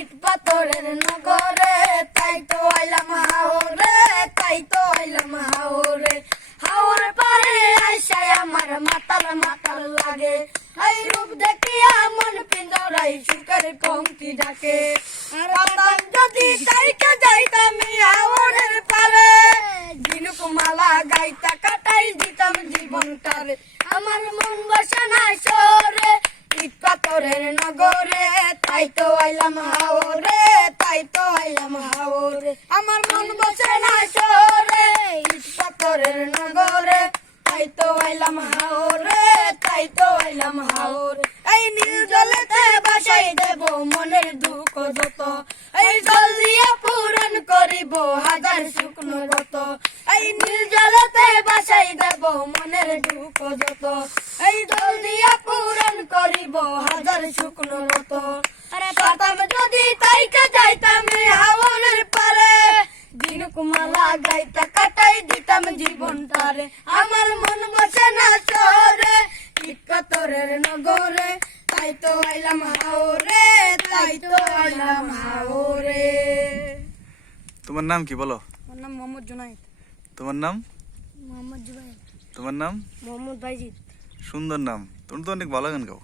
ইট পাথরের নগরে, তাই তো আইলাম হাওরে, তাই তো আইলাম হাওরে। হাওর পারে আইসায় আমার মাতাল মাতাল লাগে, এই রূপ দেখিয়া মন পিঞ্জরাই সুখের কঙ্কি ডাকে। পাতাম যদি তাইকে যাইতাম হাওরের পারে, ঝিনুক মালা গাইতা কাটাই দিতাম জীবনটারে। আমার মন বসে না শহরে, ইট পাথরের নগরে, তাই তো আইলাম হাওরে, তাই তো আইলাম হাওরে। আমার মন বসে না শহরে, ইট পাথরের নগরে, তাই তো আইলাম হাওরে, তাই তো আইলাম হাওরে। এই নীল জলেতে বাসাই দেব মনের দুঃখ যত, এই জল দিয়া পূরণ করিব হাজার শুকনো গত। এই নীল জলেতে বাসাই দেব মনের দুঃখ যত, এই জল দিয়া পূরণ করিব হাজার শুকনো গত। পাতাম যদি তাইকে যাইতাম হাওরের পারে, ঝিনুক মালা গাইতা কাটাই দিতাম জীবনটারে। আমার মন বসে না শহরে, ইট পাথরের নগরে, তাই তো আইলাম হাওরে, তাই তো আইলাম হাওরে। তোমার নাম কি বলো? আমার নাম মোহাম্মদ জুনাইদ। তোমার নাম? মোহাম্মদ জুবাইর। তোমার নাম? মোহাম্মদ বাইজিদ। সুন্দর নাম, তুমি তো অনেক ভালো গান গাও।